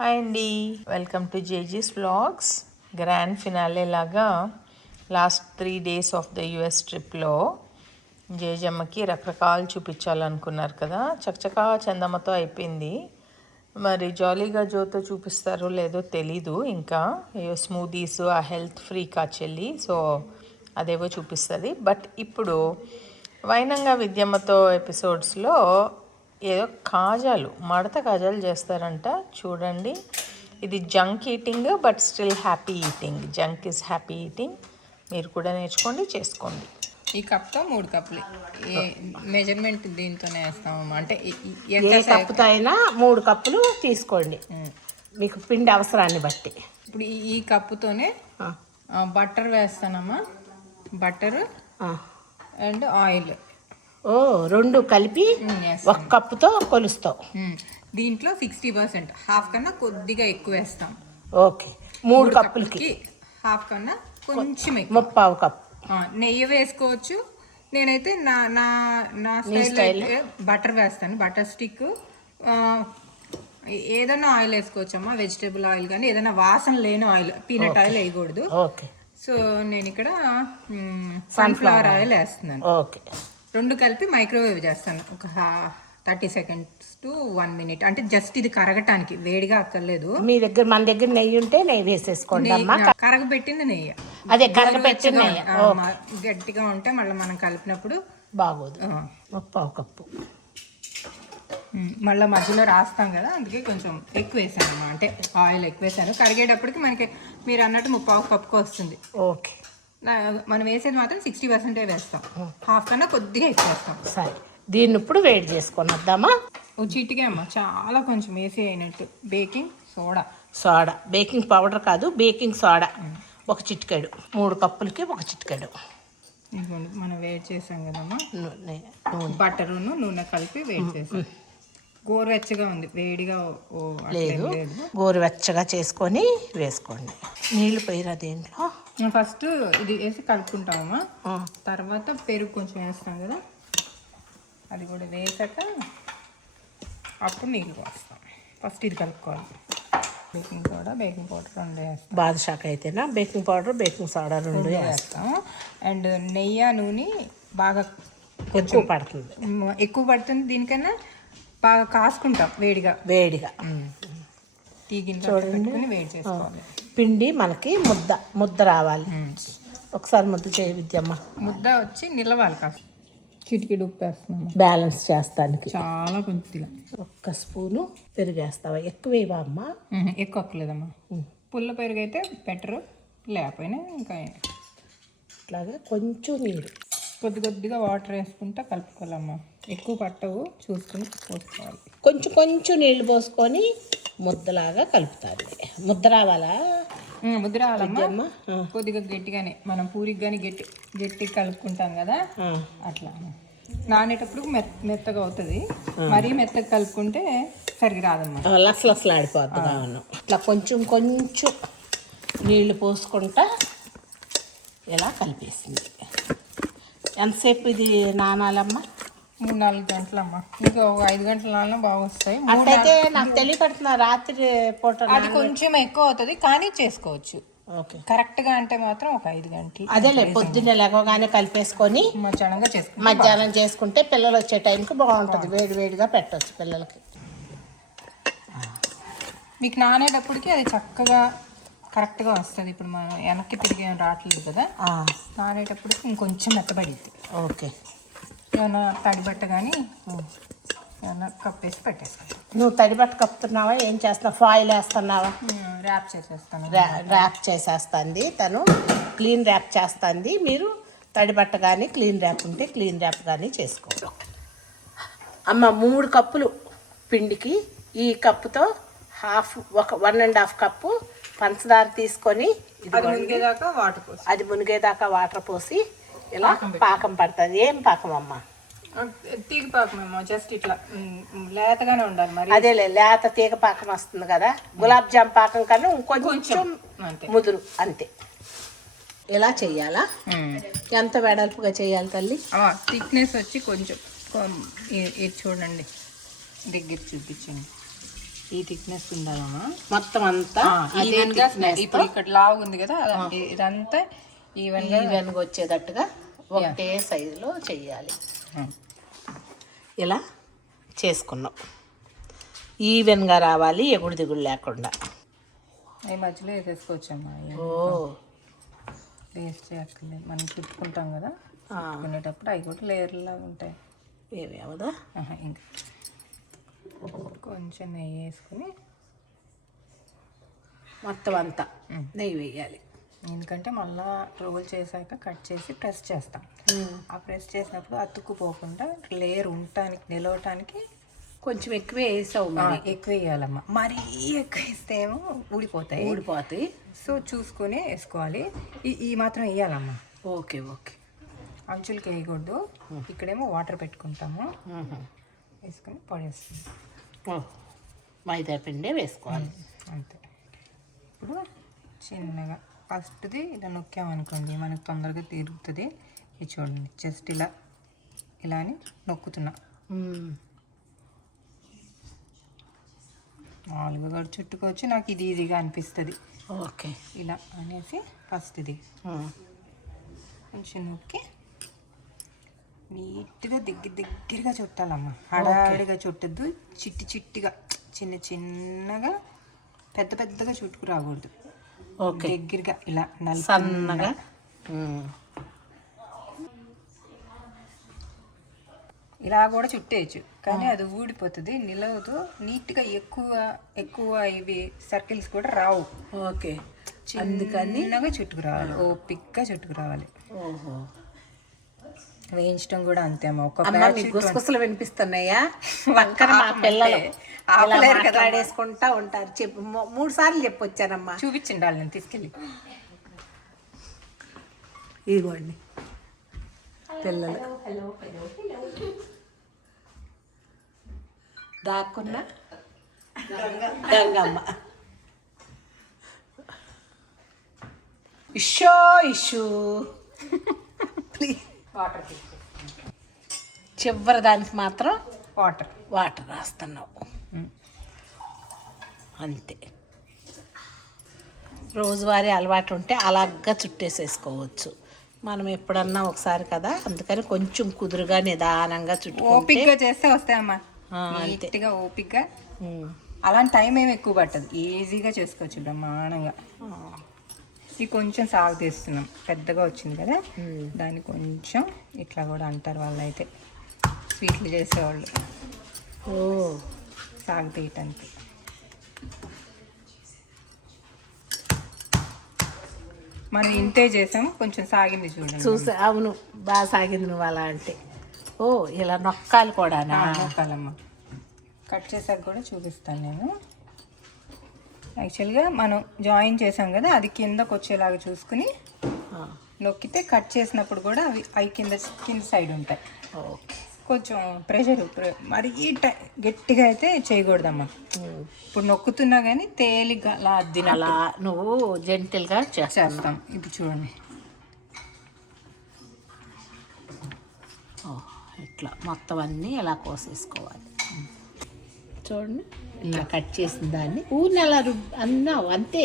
Hi అండి, welcome to జేజీస్ vlogs. Grand finale లాగా last 3 days of the US ట్రిప్లో జేజమ్మకి రకరకాలు చూపించాలనుకున్నారు కదా. చకచకా చందమ్మతో అయిపోయింది. మరి జాలీగా జోతో చూపిస్తారో లేదో తెలీదు. ఇంకా స్మూదీస్, ఆ హెల్త్ ఫ్రీ చెల్లి, సో అదేవో చూపిస్తుంది. బట్ ఇప్పుడు వైనంగా విద్యమ్మతో ఎపిసోడ్స్లో ఏదో కాజాలు, మడత కాజాలు చేస్తారంట. చూడండి, ఇది junk eating but still happy eating. Junk is happy eating. మీరు కూడా నేర్చుకోండి, చేసుకోండి. ఈ కప్తో 3 కప్పులు మెజర్మెంట్ దీంతోనే వేస్తాము. అంటే ఏ కప్పుతో అయినా 3 కప్పులు తీసుకోండి, మీకు పిండి అవసరాన్ని బట్టి. ఇప్పుడు ఈ కప్పుతోనే బటర్ వేస్తానమ్మా. బటర్ అండ్ ఆయిల్ 2 కలిపి 1 కప్పుతో కొలుస్తావు. దీంట్లో 60%, హాఫ్ కన్నా కొద్దిగా ఎక్కువ వేస్తాం. ఓకే, 3 కప్పులకి హాఫ్ కన్నా కొంచెం ఎక్కువ, 3/4 కప్పు నెయ్యి వేసుకోవచ్చు. నేనైతే నా స్టైల్ బటర్ వేస్తాను. బటర్ స్టిక్, ఏదైనా ఆయిల్ వేసుకోవచ్చమ్మా. వెజిటేబుల్ ఆయిల్ కానీ ఏదైనా వాసన లేని ఆయిల్, పీనట్ ఆయిల్ వేయకూడదు. ఓకే, సో నేను ఇక్కడ సన్ఫ్లవర్ ఆయిల్ వేస్తున్నాను. ఓకే, 2 కలిపి మైక్రోవేవ్ చేస్తాను ఒక 30 seconds to 1 minute. అంటే జస్ట్ ఇది కరగటానికి, వేడిగా అక్కర్లేదు. మన దగ్గర నెయ్యి ఉంటే నెయ్యి వేసేసుకోండి అమ్మా. కరగబెట్టింది నెయ్యి, అదే కరగబెట్టిన నెయ్యి. గట్టిగా ఉంటే మళ్ళీ మనం కలిపినప్పుడు బాగోదు. 3/4 కప్పు మళ్ళీ మధ్యలో రాస్తాం కదా, అందుకే కొంచెం ఎక్కువ వేసాను అమ్మా. అంటే ఆయిల్ ఎక్కువ వేసాను. కరిగేటప్పటికి మనకి మీరు అన్నట్టు 3/4 కప్పుకి వస్తుంది. ఓకే, మనం వేసేది మాత్రం 60% వేస్తాం. హాఫ్ కన్నా కొద్దిగా ఎక్కువ వేస్తాం. సరే, దీన్ని ఇప్పుడు వేడి చేసుకొని వద్దామా. చిటికే అమ్మ, చాలా కొంచెం వేసి అయినట్టు. బేకింగ్ సోడా, బేకింగ్ పౌడర్ కాదు, బేకింగ్ సోడా 1 చిటికెడు. 3 కప్పులకి 1 చిటికెడు. మనం వేడి చేసాం కదమ్మా, బటరును నూనె కలిపి వేడి చేసాం. గోరువెచ్చగా ఉంది, వేడిగా లేదు. గోరువెచ్చగా చేసుకొని వేసుకోండి. నీళ్ళు పోయిరా దీంట్లో. ఫస్ట్ ఇది వేసి కలుపుకుంటామమ్మా. తర్వాత పెరుగు కొంచెం వేస్తాం కదా, అది కూడా వేసాక అప్పుడు నీళ్ళు పోస్తాం. ఫస్ట్ ఇది కలుపుకోవాలి. బేకింగ్ సోడా, బేకింగ్ పౌడర్ 2 వేస్తాం. బాదుషాకి అయితేనా బేకింగ్ పౌడర్, బేకింగ్ సోడా 2 వేస్తాం. అండ్ నెయ్యి, నూనె బాగా ఎక్కువ పడుతుంది. దీనికన్నా బాగా కాసుకుంటాం వేడిగా చూడండి. వేడి చేసుకోవాలి. పిండి మనకి ముద్ద రావాలి. ఒకసారి ముద్ద చేయ విద్యమ్మ. ముద్ద వచ్చి నిలవాలి. కాస్త చిటికెడు ఉప్పు వేస్తున్నాము బ్యాలెన్స్ చేస్తానికి. చాలా కొంచెం 1 స్పూను పెరుగు వేస్తావా? ఎక్కువేవా అమ్మా? ఎక్కువ అక్కర్లేదమ్మా. పుల్ల పెరుగు అయితే బెటరు, లేకపోయినా ఇంకా అట్లాగే కొంచెం నీరు, కొద్దిగా వాటర్ వేసుకుంటా కలుపుకోవాలమ్మా. ఎక్కువ పట్టవు, చూసుకుని పోసుకోవాలి. కొంచెం నీళ్లు పోసుకొని ముద్దలాగా కలుపుతారు. ముద్ద రావాలమ్మా. కొద్దిగా గట్టిగానే, మనం పూరికి కానీ గట్టిగా కలుపుకుంటాం కదా, అట్లా నానేటప్పుడు మెత్తగా అవుతుంది. మరీ మెత్తగా కలుపుకుంటే సరిగ్గా రాదమ్మా, లసలసలాడిపోతుంది. అవును, ఇట్లా కొంచెం నీళ్లు పోసుకుంటా ఇలా కలిపేసింది. ఎంతసేపు ఇది నానాలమ్మా? 3-4 గంటలమ్మా. ఇంకా 5 గంటల నాన్న బాగా వస్తాయి. అట్లయితే నాకు తెలియపడుతున్నా, రాత్రి పూట అది కొంచెం ఎక్కువ అవుతుంది కానీ చేసుకోవచ్చు. ఓకే, కరెక్ట్గా అంటే మాత్రం ఒక 5 గంటలు. అదేలే, పొద్దున్నే లేవగానే కలిపేసుకొని మధ్యాహ్నం చేసుకుంటే పిల్లలు వచ్చే టైంకి బాగుంటుంది. వేడిగా పెట్టవచ్చు పిల్లలకి. మీకు నానేటప్పటికి అది చక్కగా కరెక్ట్గా వస్తుంది. ఇప్పుడు మనం వెనక్కి తిరిగి రావట్లేదు కదా, నానేటప్పటికి ఇంకొంచెం మెత్తబడిద్ది. ఓకే, ఏమైనా తడిబట్ట కానీ ఏమైనా కప్పేసి పెట్టేస్తాను. నువ్వు తడిబట్ట కప్పుతున్నావా? ఏం చేస్తున్నావు? ఫాయిల్ వేస్తున్నావా? ర్యాప్ చేసేస్తుంది తను, క్లీన్ ర్యాప్ చేస్తుంది. మీరు తడిబట్ట కానీ క్లీన్ ర్యాప్ ఉంటే క్లీన్ ర్యాప్ కానీ చేసుకోవాలి. అమ్మ, 3 కప్పులు పిండికి ఈ కప్పుతో 1.5 కప్పు పంచదార తీసుకొని అది మునిగేదాకా వాటర్ పోసి ఇలా పాకం పడుతుంది. ఏం పాకం అమ్మా? తీగ పాకం ఏమో, జస్ట్ ఇట్లా లేతగానే ఉండాలి. మరి అదేలే, లేత తీగ పాకం వస్తుంది కదా, గులాబ్ జామ్ పాకం కన్నా ఇంకొంచెం ముదురు, అంతే. ఇలా చెయ్యాలా? ఎంత వెడల్పుగా చేయాలి తల్లి? థిక్నెస్ వచ్చి కొంచెం ఇది చూడండి, దగ్గర చూపించండి. ఈ థిక్నెస్ ఉండాలమ్మా. మొత్తం అంతా అదే ఈవెన్గా thickness ఇప్పుడు ఇక్కడ లావు ఉంది కదా, ఇదంతా ఈవెన్గా ఈవెన్గా వచ్చేటట్టుగా ఒకటే సైజులో చెయ్యాలి. ఇలా చేసుకున్నాం. ఈవెన్గా రావాలి, ఎగుడు దిగుడు లేకుండా. ఈ మధ్యలో వేసేసుకోవచ్చమ్మా. ఓ వేస్ట్ చేయక్కర్లేదు. మనం చుట్టుకుంటాం కదా, చుట్టుకునేటప్పుడు అవి కూడా లేయర్లాగా ఉంటాయి. ఏమి అవదా? ఇంకా కొంచెం నెయ్యి వేసుకుని మొత్తం అంతా నెయ్యి వేయాలి. ఎందుకంటే మళ్ళీ రోల్ చేశాక కట్ చేసి ప్రెస్ చేస్తాం. ఆ ప్రెస్ చేసినప్పుడు అతుక్కుపోకుండా లేయర్ ఉండటానికి, నిలవటానికి కొంచెం ఎక్కువే వేసావు. ఎక్కువ వేయాలమ్మా. మరీ ఎక్కువ వేస్తే ఏమో ఊడిపోతాయి. సో చూసుకొని వేసుకోవాలి. ఈ మాత్రం వేయాలమ్మా. Okay okay. అంచులకి వేయకూడదు. ఇక్కడేమో వాటర్ పెట్టుకుంటాము, వేసుకొని పడేస్తుంది. మైదా పిండి వేసుకోవాలి అంతే. ఇప్పుడు చిన్నగా ఫస్ట్ది ఇలా నొక్కామనుకోండి, మనకు తొందరగా తిరుగుతుంది. ఇది చూడండి, జస్ట్ ఇలా అని నొక్కుతున్నా. మామూలుగా కూడా చుట్టుకోవచ్చు, నాకు ఇది ఈజీగా అనిపిస్తుంది. ఓకే. ఇలా అనేసి ఫస్ట్ ఇది కొంచెం నొక్కి నీట్గా దగ్గరగా చుట్టాలమ్మా. హడావిడిగా చుట్టద్దు, చిట్టిగా చిన్నగా పెద్దగా చుట్టుకు రాకూడదు. ఓకే. దగ్గరగా ఇలా సన్నగా. ఇలా కూడా చుట్టేయచ్చు, కానీ అది ఊడిపోతుంది, నిలవదు. నీట్గా ఎక్కువ ఇవి సర్కిల్స్ కూడా రావు. ఓకే. అందుకని చుట్టుకు రావాలి, ఓపిక్గా చుట్టుకు రావాలి. ఓహో. వేయించడం కూడా అంతే అమ్మ. గుసగుసలు వినిపిస్తున్నాయా? పక్కన మా పిల్లలు మాట్లాడేసుకుంటా ఉంటారు. 3 సార్లు చెప్పొచ్చానమ్మా. చూపించండి నేను తీసుకెళ్ళి. ఇదిగోండి పిల్లలు దాక్కున్నా గంగమ్మ. ఇష్యూ చివరి దానికి మాత్రం వాటర్ రాస్తున్నావు అంతే. రోజువారీ అలవాటు ఉంటే అలాగా చుట్టేసేసుకోవచ్చు. మనం ఎప్పుడన్నా ఒకసారి కదా, అందుకని కొంచెం కుదురుగా నిదానంగా ఓపిక్గా చేస్తే వస్తాయమ్మా. నీట్గా ఓపిక్గా. అలాంటి టైం ఏమి ఎక్కువ పట్టదు, ఈజీగా చేసుకోవచ్చు బ్రహ్మాండంగా. ఇది కొంచెం సాగు తీస్తున్నాం, పెద్దగా వచ్చింది కదా, దాన్ని కొంచెం ఇట్లా కూడా అంటారు వాళ్ళు అయితే స్వీట్లు చేసేవాళ్ళు. సాగు తీయటానికి మనం ఇంతే చేసాం, కొంచెం సాగింది చూడండి. చూసా. అవును, బాగా సాగింది. నువ్వు అలా అంటే ఇలా నొక్కాలి కూడా. నొక్కాలమ్మా. కట్ చేసాక కూడా చూపిస్తాను నేను. యాక్చువల్గా మనం జాయిన్ చేసాం కదా, అది కిందకు వచ్చేలాగా చూసుకుని నొక్కితే కట్ చేసినప్పుడు కూడా అవి కింద సైడ్ ఉంటాయి. కొంచెం ప్రెషర్ మరీ గట్టిగా అయితే చేయకూడదమ్మా. ఇప్పుడు నొక్కుతున్నా కానీ తేలిగ్గా అలా నువ్వు జెంటిల్గా చేస్తాం. ఇప్పుడు చూడండి, ఇట్లా మొత్తం అన్నీ ఇలా కోసేసుకోవాలి. చూడండి, ఇలా కట్ చేసిన దాన్ని ఊరిని అన్నావు అంతే.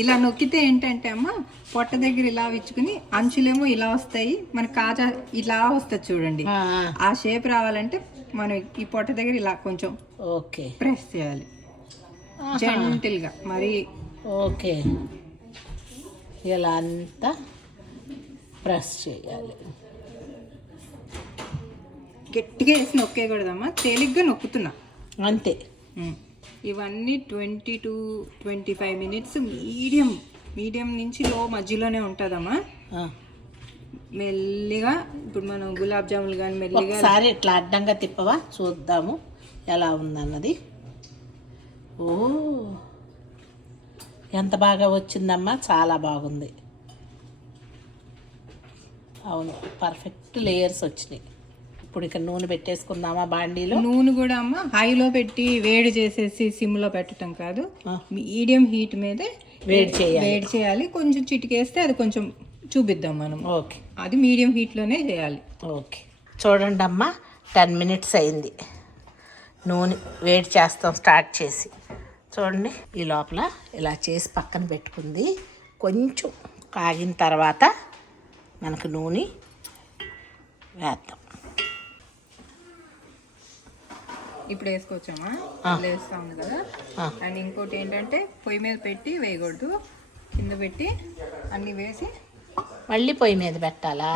ఇలా నొక్కితే ఏంటంటే అమ్మ, పొట్ట దగ్గర ఇలా విచ్చుకుని అంచులేమో ఇలా వస్తాయి, మన కాజా ఇలా వస్తుంది చూడండి. ఆ షేప్ రావాలంటే మనం ఈ పొట్ట దగ్గర ఇలా కొంచెం ఓకే ప్రెస్ చేయాలి జెంటిల్గా మరి. ఓకే, ఇలా అంతా ప్రెస్ చేయాలి. గట్టిగా వేసి నొక్కేయకూడదమ్మా, తేలిగ్గా నొక్కుతున్నా అంతే. ఇవన్నీ 20 to 25 మినిట్స్ మీడియం నుంచి లో మధ్యలోనే ఉంటుందమ్మా. మెల్లిగా ఇప్పుడు మనం గులాబ్ జాములు కానీ మెల్లిగా ఒకసారి ఇట్లా అడ్డంగా తిప్పవా, చూద్దాము ఎలా ఉందన్నది. ఎంత బాగా వచ్చిందమ్మా, చాలా బాగుంది. అవును, పర్ఫెక్ట్ లేయర్స్ వచ్చినాయి. ఇప్పుడు ఇక్కడ నూనె పెట్టేసుకుందామా బాండీలో. నూనె కూడా అమ్మ హైలో పెట్టి వేడి చేసేసి సిమ్లో పెట్టడం కాదు, మీడియం హీట్ మీదే వేడి చేయాలి. కొంచెం చిటికేస్తే అది కొంచెం చూపిద్దాం మనం. ఓకే, అది మీడియం హీట్లోనే చేయాలి. ఓకే, చూడండి అమ్మా, 10 minutes అయింది. నూనె వేడి చేస్తాం స్టార్ట్ చేసి. చూడండి ఈ లోపల ఇలా చేసి పక్కన పెట్టుకుంది. కొంచెం కాగిన తర్వాత మనకు నూనె వేద్దాం. ఇప్పుడు వేసుకోవచ్చామా? వేస్తాం కదా. అండ్ ఇంకోటి ఏంటంటే పొయ్యి మీద పెట్టి వేయకూడదు, కింద పెట్టి అన్నీ వేసి మళ్ళీ పొయ్యి మీద పెట్టాలా?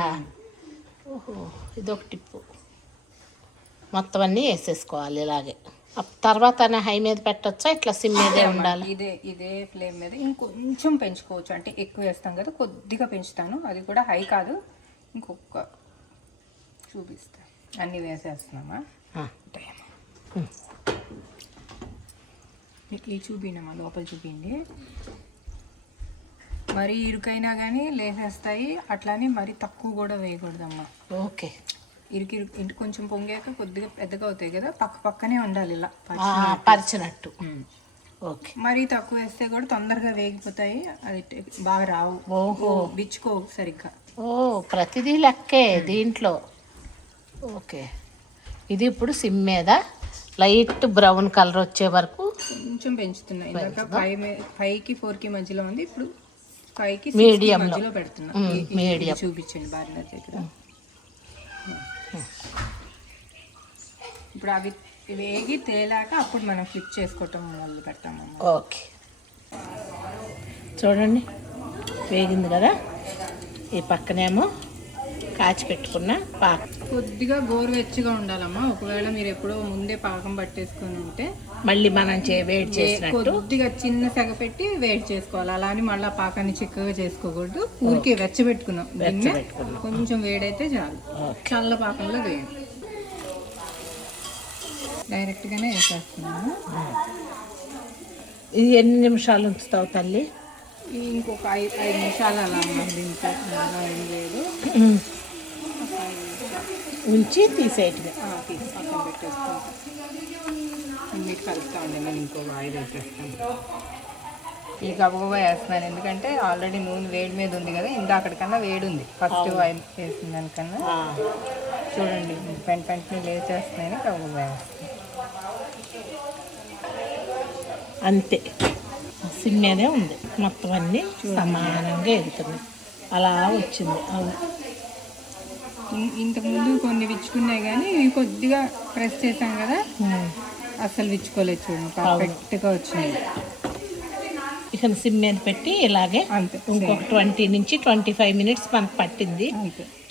ఓహో, ఇదొక టిప్పు. మొత్తం అన్నీ వేసేసుకోవాలి ఇలాగే. తర్వాత హై మీద పెట్టచ్చా, ఇట్లా సిమ్ మీదే ఉండాలి? ఇదే ఫ్లేమ్ మీద ఇంకొంచెం పెంచుకోవచ్చు. అంటే ఎక్కువ వేస్తాం కదా, కొద్దిగా పెంచుతాను. అది కూడా హై కాదు, ఇంకొక చూపిస్తా. అన్నీ వేసేస్తున్నామా? మీకు ఈ చూపినమ్మా, లోపల చూపిండి. మరీ ఇరుకైనా కానీ లేసేస్తాయి, అట్లానే మరీ తక్కువ కూడా వేయకూడదమ్మా. ఓకే. ఇంటి కొంచెం పొంగాక కొద్దిగా పెద్దగా అవుతాయి కదా, పక్కనే ఉండాలి ఇలా పరిచినట్టు. ఓకే. మరీ తక్కువ వేస్తే కూడా తొందరగా వేగిపోతాయి, అది బాగా రావు. ఓహో, బిచ్చుకో సరిగ్గా. ఓ, ప్రతిదీ లెక్కే దీంట్లో. ఓకే. ఇది ఇప్పుడు సిమ్ మీద లైట్ బ్రౌన్ కలర్ వచ్చే వరకు కొంచెం పెంచుతున్నా. ఇందాక 5కి 4కి మధ్యలో ఉంది, ఇప్పుడు 5కి మీడియం మధ్యలో పెడుతున్నా. మీడియం చూపించండి బాగా దగ్గర. ఇప్పుడు అవి వేగి తేలాక అప్పుడు మనం ఫ్లిప్ చేసుకోవటం మొదలు పెడతాము. ఓకే. చూడండి వేగింది కదా. ఈ పక్కనేమో కాచి పెట్టుకున్న పాకం. కొద్దిగా గోరువెచ్చగా ఉండాలమ్మా. ఒకవేళ మీరు ఎప్పుడో ముందే పాకం పట్టేసుకొని ఉంటే మళ్ళీ మనం వేడి చేసినట్టు కొద్దిగా చిన్న సెగ పెట్టి వేడి చేసుకోవాలి. అలా అని మళ్ళీ పాకాన్ని చిక్కగా చేసుకోకూడదు. ఊరికే వెచ్చబెట్టుకున్నాం. కొంచెం వేడైతే చాలు. చల్ల పాకంలో వేయండి. డైరెక్ట్గానే వేసేస్తున్నాము. ఇది ఎన్ని నిమిషాలు ఉంచుతావు తల్లి? ఇంకొక 5 నిమిషాలు అలా దీంట్లో ఏం లేదు, ఉంచి తీసేయటమే. తీసి పక్కన పెట్టేసుకుంటాం. అన్నిటి కలుపుతా ఉండే నేను ఇంకొక 5 వేసేస్తాను. ఈ గబగబా వేస్తున్నాను ఎందుకంటే ఆల్రెడీ నూనె వేడి మీద ఉంది కదా. ఇందాకటికన్నా వేడి ఉంది ఫస్ట్ ఆయిల్ వేసిన దానికన్నా. చూడండి వెంటనే లేచేస్తున్నాయని గబగబా వేస్తాను. అంతే, సిమ్ మీదే ఉంది. మొత్తం అన్నీ సమానంగా ఎగుతున్నాయి. అలా వచ్చింది. అవును, ఇంతకుముందు కొన్ని విచ్చుకున్నాయి కానీ ఇవి కొద్దిగా ప్రెస్ చేసాం కదా, అసలు విచ్చుకోలేదు. చూడండి పర్ఫెక్ట్గా వచ్చినాయి. ఇక సిమ్ మీద పెట్టి ఇలాగే ఇంకొక 20 నుంచి 25 మినిట్స్ మనకు పట్టింది.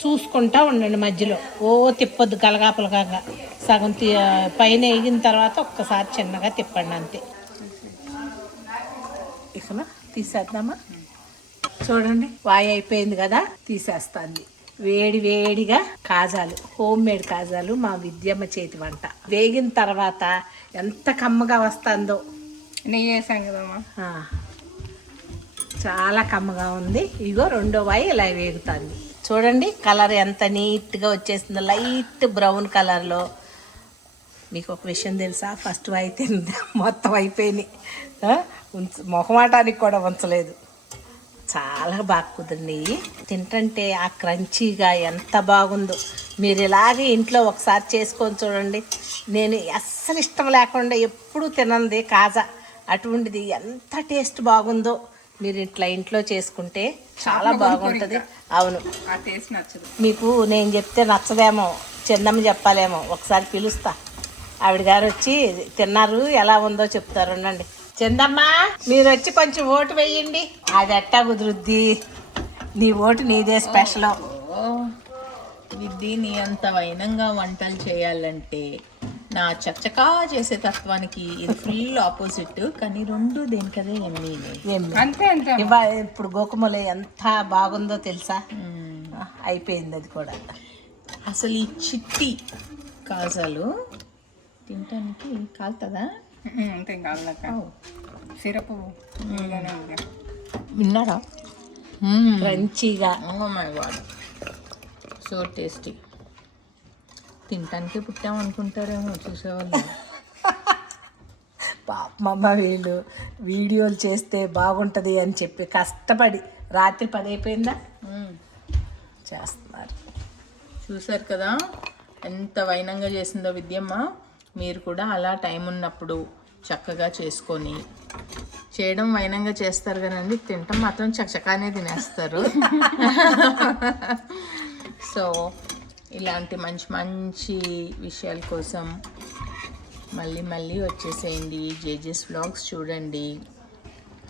చూసుకుంటా ఉండండి, మధ్యలో ఓ తిప్పొద్దు కలగాపలగా. సగం పైన ఎగిన తర్వాత ఒక్కసారి చిన్నగా తిప్పండి అంతే. ఇక తీసేద్దామా? చూడండి వాయి అయిపోయింది కదా, తీసేస్తాంది. వేడి వేడిగా కాజాలు, హోమ్ మేడ్ కాజాలు, మా విద్యమ్మ చేతి వంట. వేగిన తర్వాత ఎంత కమ్మగా వస్తుందో. నెయ్యి వేసాం కదమ్మా, చాలా కమ్మగా ఉంది. ఇగో రెండో వాయి ఇలా వేగుతుంది. చూడండి కలర్ ఎంత నీట్గా వచ్చేసిందో, లైట్ బ్రౌన్ కలర్లో. మీకు ఒక విషయం తెలుసా? ఫస్ట్ వాయి తింది మొత్తం అయిపోయినాయి. మొహమాటానికి కూడా ఉంచలేదు. చాలా బాగా కుదిరినాయి. తింటుంటే ఆ క్రంచీగా ఎంత బాగుందో. మీరు ఇలాగే ఇంట్లో ఒకసారి చేసుకొని చూడండి. నేను అస్సలు ఇష్టం లేకుండా ఎప్పుడూ తినంది కాజా, అటువంటిది ఎంత టేస్ట్ బాగుందో. మీరు ఇట్లా ఇంట్లో చేసుకుంటే చాలా బాగుంటుంది. అవును, ఆ టేస్ట్ నచ్చదు మీకు. నేను చెప్తే నచ్చదేమో, చిన్నమ్మ చెప్పాలేమో. ఒకసారి పిలుస్తా, ఆవిడ గారు వచ్చి తిన్నారు, ఎలా ఉందో చెప్తారు. ఉండండి. చందమ్మ, మీరు వచ్చి కొంచెం ఓటు వేయండి. అది ఎట్టా కుదురుద్ది? నీ ఓటు నీదే స్పెషల్. విద్ది నీ అంత వైనంగా వంటలు చేయాలంటే నా చచ్చకా చేసే తత్వానికి ఇది ఫుల్ ఆపోజిట్. కానీ రెండు దేనికదే అంతే అంతే. ఇప్పుడు గోకుమలే ఎంత బాగుందో తెలుసా? అయిపోయింది అది కూడా. అసలు ఈ చిట్టి కాజాలు తినటానికి కాలుతుందా? అంతే కాళ్ళక సిరప్ విన్నారా? క్రంచీగా. My God, so tasty. తినటానికి పుట్టామనుకుంటారేమో చూసేవాళ్ళు. పాపమ్మ వీళ్ళు వీడియోలు చేస్తే బాగుంటుంది అని చెప్పి కష్టపడి రాత్రి 10 అయిపోయిందా చేస్తున్నారు. చూసారు కదా ఎంత వైనంగా చేసిందో విద్యమ్మ. మీరు కూడా అలా టైం ఉన్నప్పుడు చక్కగా చేసుకొని, చేయడం వైనంగా చేస్తారు కదండి, తినటం మాత్రం చకచకానే తినేస్తారు. సో ఇలాంటి మంచి మంచి విషయాల కోసం మళ్ళీ మళ్ళీ వచ్చేసేయండి. జేజెస్ వ్లాగ్స్ చూడండి,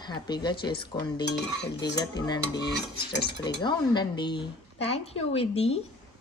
హ్యాపీగా చేసుకోండి, హెల్తీగా తినండి, స్ట్రెస్ ఫ్రీగా ఉండండి. Thank you విద్దీ.